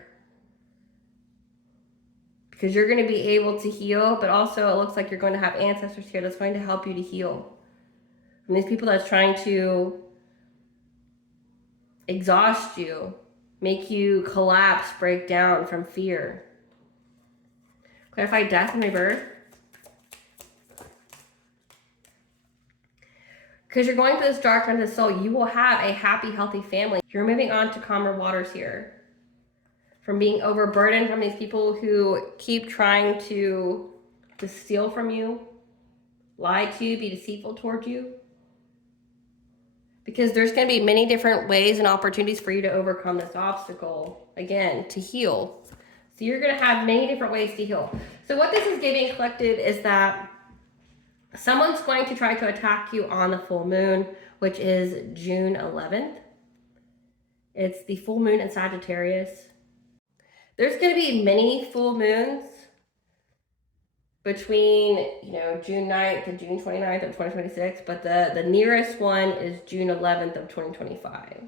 Because you're going to be able to heal, but also it looks like you're going to have ancestors here that's going to help you to heal. From these people that's trying to exhaust you, make you collapse, break down from fear. Clarify death and rebirth. Because you're going through this dark night of the soul, you will have a happy, healthy family. You're moving on to calmer waters here. From being overburdened from these people who keep trying to steal from you, lie to you, be deceitful towards you. Because there's going to be many different ways and opportunities for you to overcome this obstacle, again, to heal. So you're going to have many different ways to heal. So what this is giving collective is that someone's going to try to attack you on the full moon, which is June 11th. It's the full moon in Sagittarius. There's going to be many full moons between, June 9th and June 29th of 2026, but the nearest one is June 11th of 2025.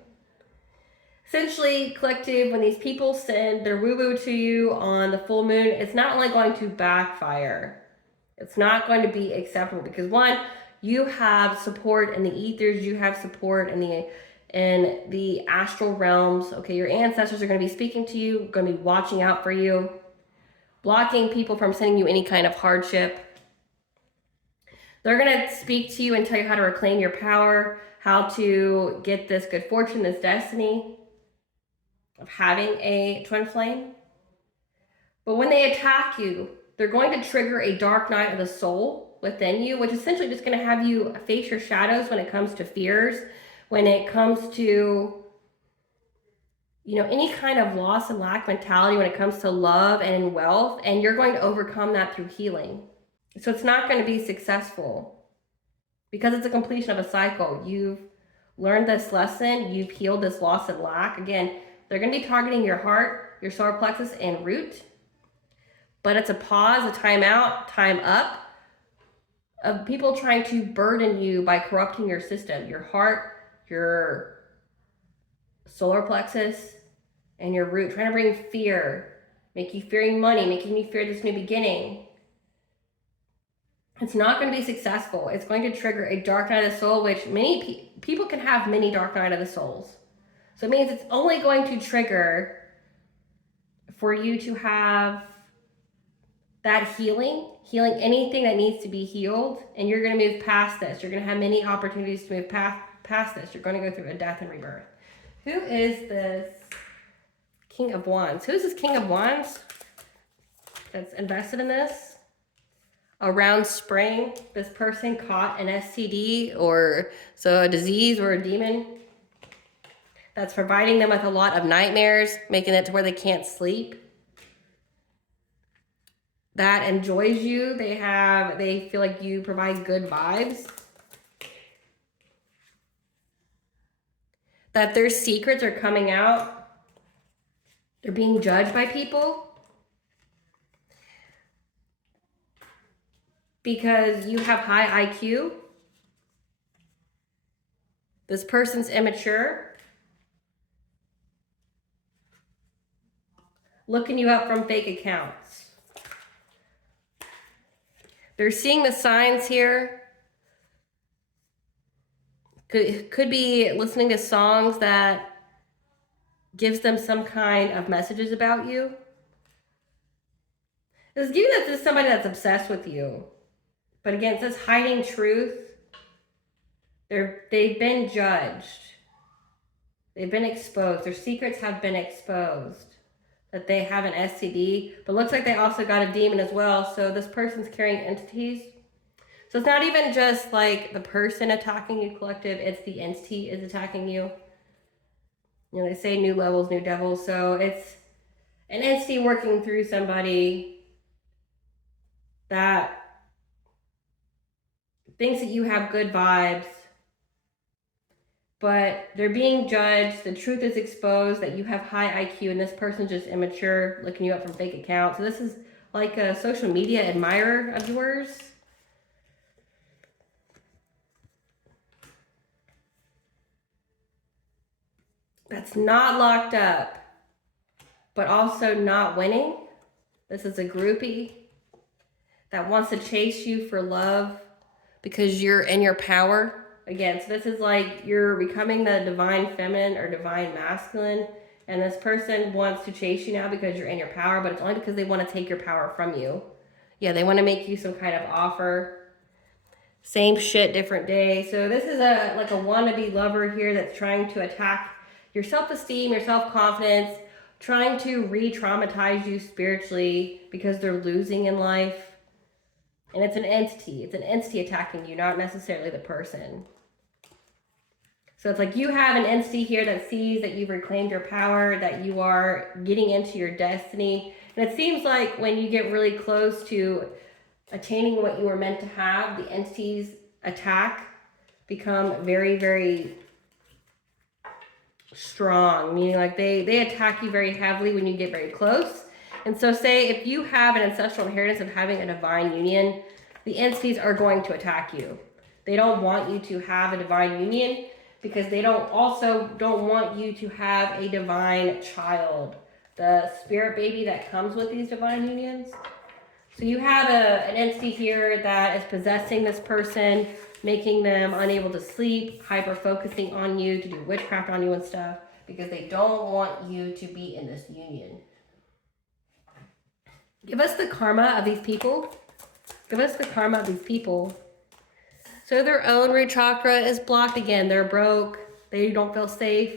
Essentially, collective, when these people send their woo-woo to you on the full moon, it's not only going to backfire, it's not going to be acceptable because one, you have support in the ethers, you have support in the astral realms. Okay, your ancestors are going to be speaking to you, going to be watching out for you, blocking people from sending you any kind of hardship. They're going to speak to you and tell you how to reclaim your power, how to get this good fortune, this destiny of having a twin flame. But when they attack you, they're going to trigger a dark night of the soul within you, which is essentially just going to have you face your shadows when it comes to fears, when it comes to, any kind of loss and lack mentality, when it comes to love and wealth, and you're going to overcome that through healing. So it's not going to be successful because it's a completion of a cycle. You've learned this lesson. You've healed this loss and lack. Again, they're going to be targeting your heart, your solar plexus, and root. But it's a pause, a time out, time up of people trying to burden you by corrupting your system, your heart, your solar plexus, and your root, trying to bring fear, make you fearing money, making you fear this new beginning. It's not going to be successful. It's going to trigger a dark night of the soul, which many people can have many dark night of the souls. So it means it's only going to trigger for you to have that healing anything that needs to be healed, and you're going to move past this. You're going to have many opportunities to move past this. You're going to go through a death and rebirth. Who is this King of Wands? Who is this King of Wands that's invested in this? Around spring, this person caught an STD, or so a disease or a demon that's providing them with a lot of nightmares, making it to where they can't sleep. That enjoys you. They feel like you provide good vibes. That their secrets are coming out. They're being judged by people because you have high IQ. This person's immature. Looking you up from fake accounts. They're seeing the signs here. Could be listening to songs that gives them some kind of messages about you. It's giving that to somebody that's obsessed with you. But again, it says hiding truth. They've been judged. They've been exposed. Their secrets have been exposed. That they have an STD, but looks like they also got a demon as well. So this person's carrying entities. So it's not even just like the person attacking you collective, it's the entity is attacking you. You know, they say new levels, new devils. So it's an entity working through somebody that thinks that you have good vibes, but they're being judged. The truth is exposed that you have high IQ and this person's just immature, looking you up from fake accounts. So this is like a social media admirer of yours. That's not locked up, but also not winning. This is a groupie that wants to chase you for love because you're in your power. Again, so this is like you're becoming the divine feminine or divine masculine, and this person wants to chase you now because you're in your power, but it's only because they want to take your power from you. Yeah, they want to make you some kind of offer. Same shit, different day. So this is like a wannabe lover here that's trying to attack your self-esteem, your self-confidence, trying to re-traumatize you spiritually because they're losing in life. And it's an entity. It's an entity attacking you, not necessarily the person. So it's like you have an entity here that sees that you've reclaimed your power, that you are getting into your destiny. And it seems like when you get really close to attaining what you were meant to have, the entities attack become very, very strong. Meaning like they attack you very heavily when you get very close. And so say if you have an ancestral inheritance of having a divine union, the entities are going to attack you. They don't want you to have a divine union because they don't want you to have a divine child, the spirit baby that comes with these divine unions. So you have an entity here that is possessing this person, making them unable to sleep, hyper-focusing on you, to do witchcraft on you and stuff, because they don't want you to be in this union. Give us the karma of these people. Give us the karma of these people. So their own root chakra is blocked again. They're broke. They don't feel safe.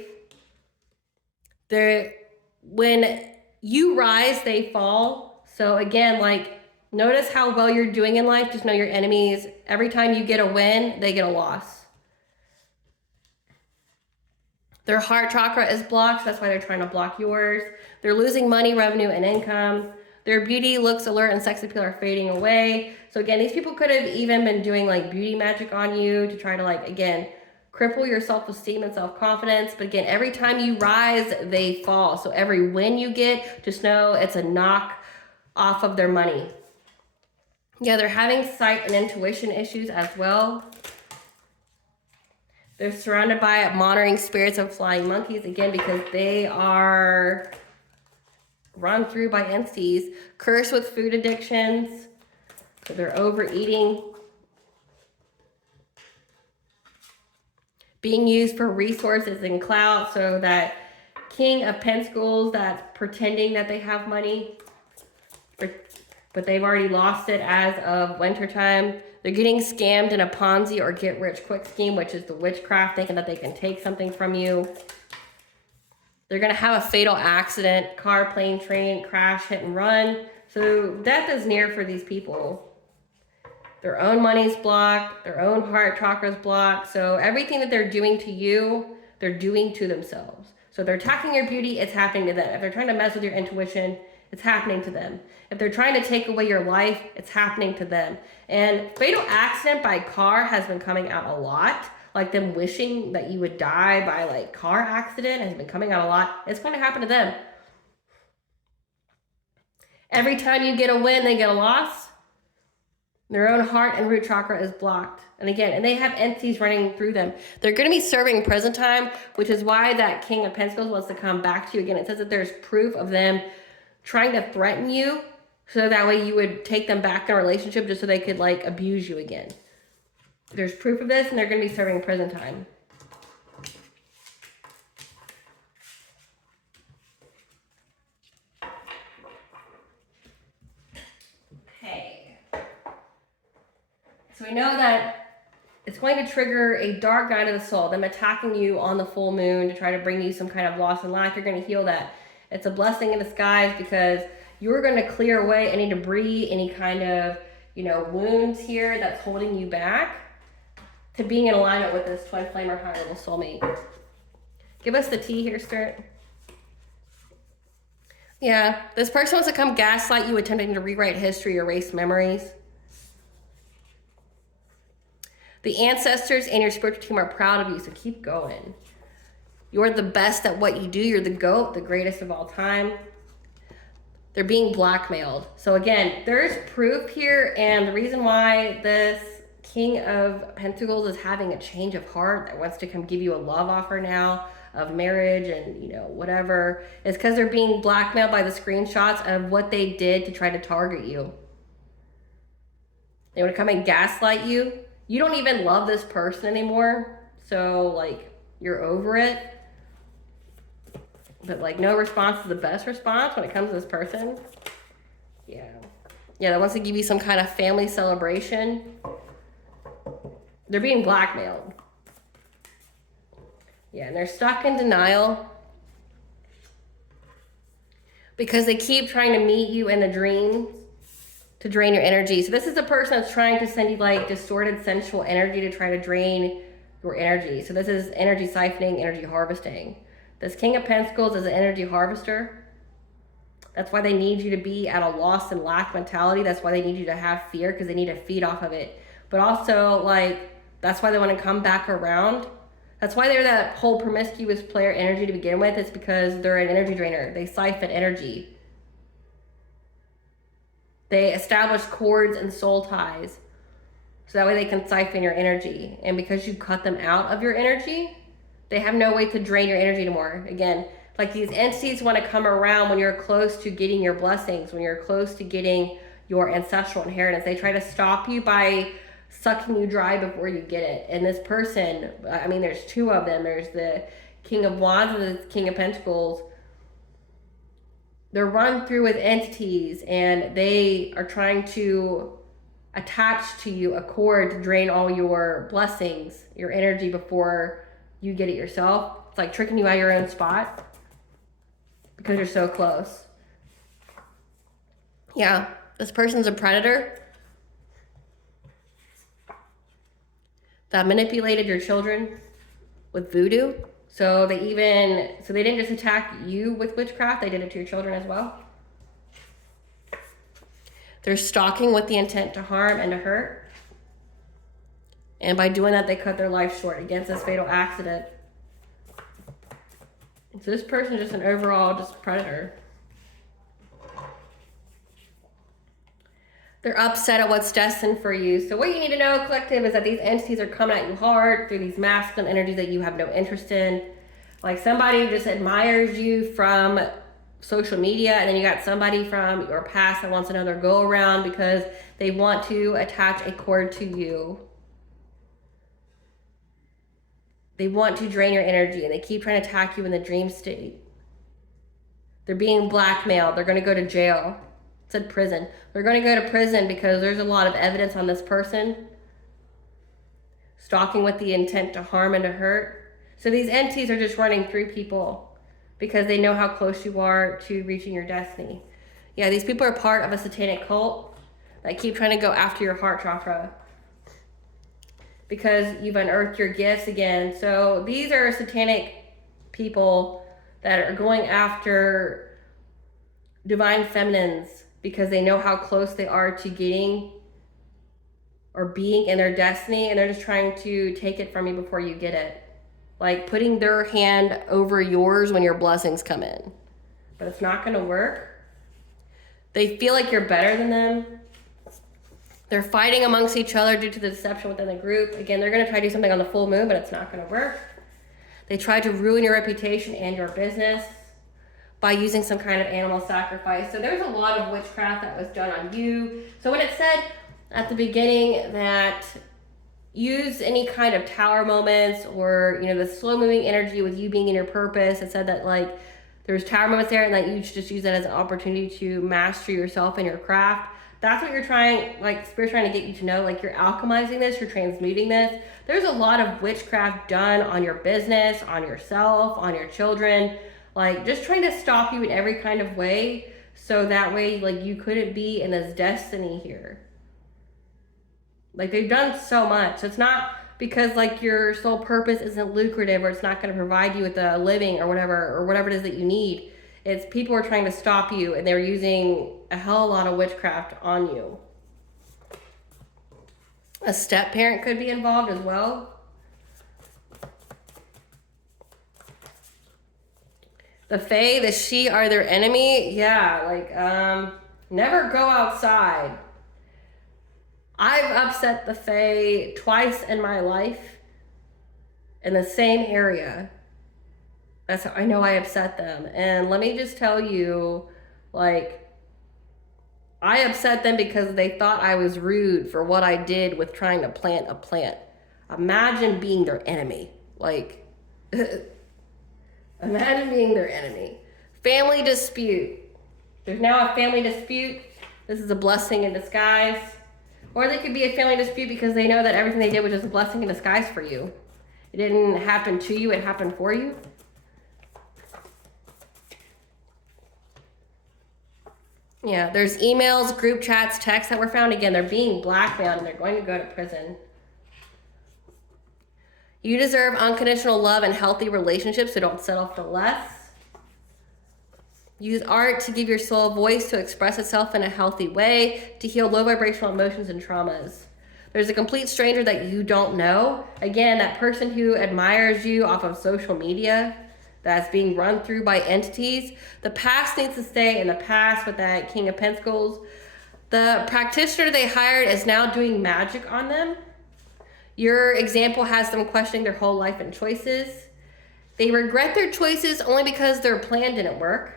When you rise, they fall. So again, like, notice how well you're doing in life. Just know your enemies. Every time you get a win, they get a loss. Their heart chakra is blocked. So that's why they're trying to block yours. They're losing money, revenue, and income. Their beauty, looks, alert, and sex appeal are fading away. So again, these people could have even been doing like beauty magic on you to try to like, again, cripple your self-esteem and self-confidence. But again, every time you rise, they fall. So every win you get, just know it's a knock off of their money. Yeah, they're having sight and intuition issues as well. They're surrounded by monitoring spirits and flying monkeys, again, because they are run through by entities. Cursed with food addictions, so they're overeating. Being used for resources and clout, so that King of Pentacles that's pretending that they have money, but they've already lost it as of wintertime. They're getting scammed in a Ponzi or get-rich-quick scheme, which is the witchcraft, thinking that they can take something from you. They're going to have a fatal accident, car, plane, train, crash, hit and run. So death is near for these people. Their own money's blocked. Their own heart chakra's blocked. So everything that they're doing to you, they're doing to themselves. So if they're attacking your beauty, it's happening to them. If they're trying to mess with your intuition, it's happening to them. If they're trying to take away your life, it's happening to them. And fatal accident by car has been coming out a lot. Like them wishing that you would die by like car accident has been coming out a lot. It's going to happen to them. Every time you get a win, they get a loss. Their own heart and root chakra is blocked. And again, and they have entities running through them. They're going to be serving prison time, which is why that King of Pentacles wants to come back to you. Again, it says that there's proof of them trying to threaten you, so that way you would take them back in a relationship just so they could like abuse you again. There's proof of this, and they're going to be serving prison time. Okay. So we know that it's going to trigger a dark night of the soul, them attacking you on the full moon to try to bring you some kind of loss and lack. You're going to heal that. It's a blessing in disguise because you're going to clear away any debris, any kind of, wounds here that's holding you back to being in alignment with this twin flame or higher level soulmate. Give us the tea here, Spirit. Yeah, this person wants to come gaslight you, attempting to rewrite history, erase memories. The ancestors and your spiritual team are proud of you, so keep going. You're the best at what you do. You're the GOAT, the greatest of all time. They're being blackmailed. So again, there's proof here, and the reason why this King of Pentacles is having a change of heart, that wants to come give you a love offer now of marriage and, whatever, is because they're being blackmailed by the screenshots of what they did to try to target you. They want to come and gaslight you. You don't even love this person anymore. So, you're over it. But no response is the best response when it comes to this person. Yeah, that wants to give you some kind of family celebration. They're being blackmailed. Yeah, and they're stuck in denial because they keep trying to meet you in the dreams to drain your energy. So this is the person that's trying to send you distorted sensual energy to try to drain your energy. So this is energy siphoning, energy harvesting. This King of Pentacles is an energy harvester. That's why they need you to be at a loss and lack mentality. That's why they need you to have fear, because they need to feed off of it. But also, that's why they want to come back around. That's why they're that whole promiscuous player energy to begin with. It's because they're an energy drainer. They siphon energy. They establish cords and soul ties. So that way they can siphon your energy. And because you cut them out of your energy, they have no way to drain your energy anymore. Again, these entities want to come around when you're close to getting your blessings, when you're close to getting your ancestral inheritance. They try to stop you by sucking you dry before you get it. And this person, there's two of them. There's the King of Wands and the King of Pentacles. They're run through with entities, and they are trying to attach to you a cord to drain all your blessings, your energy, before you get it yourself. It's like tricking you out of your own spot because you're so close. Yeah, this person's a predator that manipulated your children with voodoo. So they didn't just attack you with witchcraft, they did it to your children as well. They're stalking with the intent to harm and to hurt. And by doing that, they cut their life short against this fatal accident. So this person is just an overall just predator. They're upset at what's destined for you. So what you need to know, collective, is that these entities are coming at you hard through these masculine energies that you have no interest in. Like somebody just admires you from social media, and then you got somebody from your past that wants another go around because they want to attach a cord to you. They want to drain your energy, and they keep trying to attack you in the dream state. They're being blackmailed. They're going to go to jail. It said prison. They're going to go to prison because there's a lot of evidence on this person. Stalking with the intent to harm and to hurt. So these entities are just running through people because they know how close you are to reaching your destiny. Yeah, these people are part of a satanic cult that keep trying to go after your heart chakra, because you've unearthed your gifts again. So these are satanic people that are going after divine feminines because they know how close they are to getting or being in their destiny, and they're just trying to take it from you before you get it. Like putting their hand over yours when your blessings come in. But it's not gonna work. They feel like you're better than them. They're fighting amongst each other due to the deception within the group. Again, they're going to try to do something on the full moon, but it's not going to work. They try to ruin your reputation and your business by using some kind of animal sacrifice. So there's a lot of witchcraft that was done on you. So when it said at the beginning that use any kind of tower moments or, the slow moving energy with you being in your purpose, it said that like there's tower moments there and that you should just use that as an opportunity to master yourself and your craft. That's what you're trying, like Spirit's trying to get you to know, like you're alchemizing this, you're transmuting this. There's a lot of witchcraft done on your business, on yourself, on your children, like just trying to stop you in every kind of way. So that way, like you couldn't be in this destiny here. Like they've done so much. It's not because like your sole purpose isn't lucrative or it's not going to provide you with a living or whatever it is that you need. It's people are trying to stop you and they're using a hell of a lot of witchcraft on you. A step parent could be involved as well. The Fae, the she are their enemy. Yeah, like never go outside. I've upset the Fae twice in my life in the same area. That's how I know I upset them. And let me just tell you, like, I upset them because they thought I was rude for what I did with trying to plant a plant. Imagine being their enemy. Like, imagine being their enemy. Family dispute. There's now a family dispute. This is a blessing in disguise. Or they could be a family dispute because they know that everything they did was just a blessing in disguise for you. It didn't happen to you, it happened for you. Yeah, there's emails, group chats, texts that were found. Again, they're being blackmailed and they're going to go to prison. You deserve unconditional love and healthy relationships, so don't settle for less. Use art to give your soul a voice to express itself in a healthy way, to heal low vibrational emotions and traumas. There's a complete stranger that you don't know. Again, that person who admires you off of social media, that's being run through by entities. The past needs to stay in the past with that King of Pentacles. The practitioner they hired is now doing magic on them. Your example has them questioning their whole life and choices. They regret their choices only because their plan didn't work.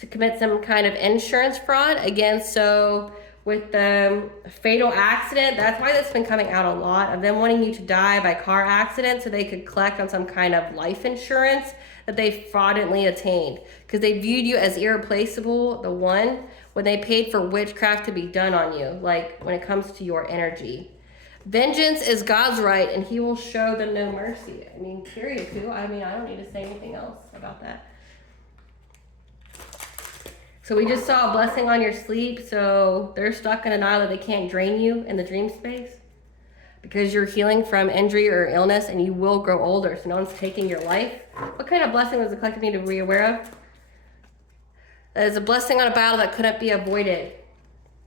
To commit some kind of insurance fraud. Again, so with the fatal accident, that's why that's been coming out a lot, of them wanting you to die by car accident so they could collect on some kind of life insurance that they fraudulently attained. Because they viewed you as irreplaceable, the one, when they paid for witchcraft to be done on you, like when it comes to your energy. Vengeance is God's right, and he will show them no mercy. I mean, period, too. I don't need to say anything else about that. So we just saw a blessing on your sleep, so they're stuck in denial that they can't drain you in the dream space because you're healing from injury or illness and you will grow older, so no one's taking your life. What kind of blessing does the collective need to be aware of? That is a blessing on a battle that couldn't be avoided.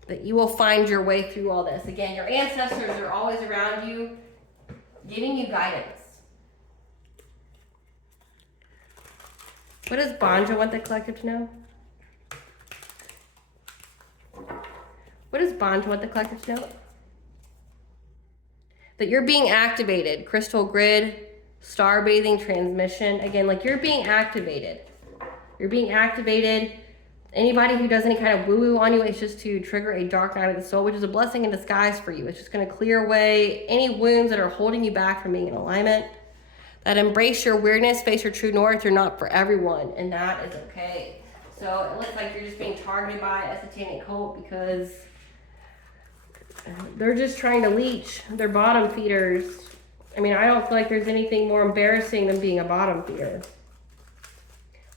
that you will find your way through all this. Again, your ancestors are always around you, giving you guidance. What does Banja want the collective to know? What does Banja want the collective to know? That you're being activated. Crystal grid, star bathing, transmission. Again, like you're being activated. You're being activated. Anybody who does any kind of woo-woo on you, it's just to trigger a dark night of the soul, which is a blessing in disguise for you. It's just going to clear away any wounds that are holding you back from being in alignment. That embrace your weirdness, face your true north. You're not for everyone, and that is okay. So it looks like you're just being targeted by a satanic cult because they're just trying to leech. They're bottom feeders. I mean, I don't feel like there's anything more embarrassing than being a bottom feeder.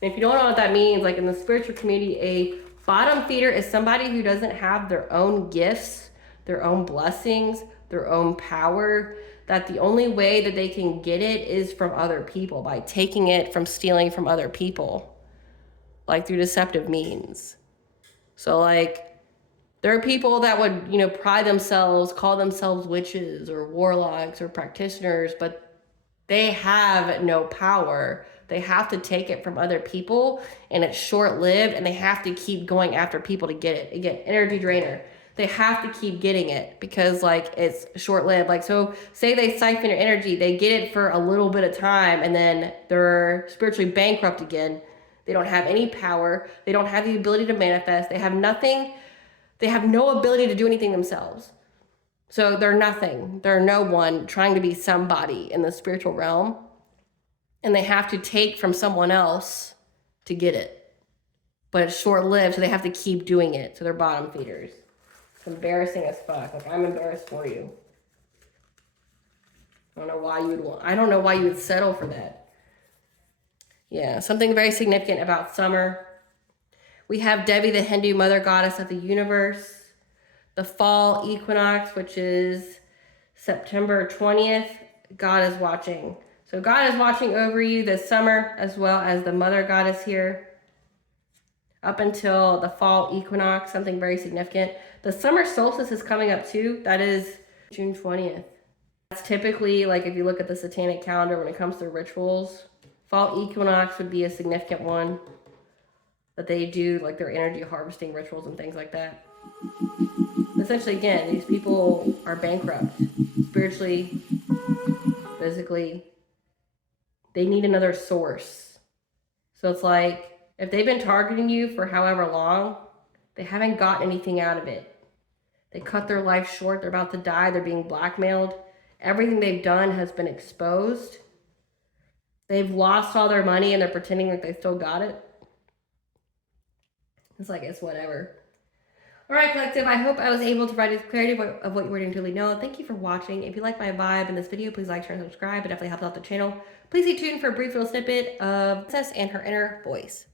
And if you don't know what that means, like in the spiritual community, a bottom feeder is somebody who doesn't have their own gifts, their own blessings, their own power, that the only way that they can get it is from other people, by taking it from stealing from other people, like through deceptive means. So like, there are people that would, you know, pride themselves, call themselves witches or warlocks or practitioners, but they have no power. They have to take it from other people, and it's short-lived, and they have to keep going after people to get it. Again, energy drainer. They have to keep getting it because like it's short-lived. Like, so say they siphon your energy, they get it for a little bit of time, and then they're spiritually bankrupt again. They don't have any power. They don't have the ability to manifest. They have nothing. They have no ability to do anything themselves. So they're nothing. They're no one trying to be somebody in the spiritual realm. And they have to take from someone else to get it. But it's short-lived, so they have to keep doing it. So they're bottom feeders. It's embarrassing as fuck. Like, I'm embarrassed for you. I don't know why you would settle for that. Yeah, something very significant about summer. We have Devi, the Hindu mother goddess of the universe. The fall equinox, which is September 20th. God is watching. So God is watching over you this summer, as well as the mother goddess here. Up until the fall equinox, something very significant. The summer solstice is coming up too. That is June 20th. That's typically, like if you look at the satanic calendar when it comes to rituals, fall equinox would be a significant one that they do, like their energy harvesting rituals and things like that. Essentially, again, these people are bankrupt spiritually, physically. They need another source. So it's like, if they've been targeting you for however long, they haven't got anything out of it. They cut their life short. They're about to die. They're being blackmailed. Everything they've done has been exposed. They've lost all their money and they're pretending like they still got it. It's like, it's whatever. All right, collective, I hope I was able to provide you clarity of what you were intuitively know. Thank you for watching. If you like my vibe in this video, please like, share, and subscribe. It definitely helps out the channel. Please stay tuned for a brief little snippet of Princess and her inner voice.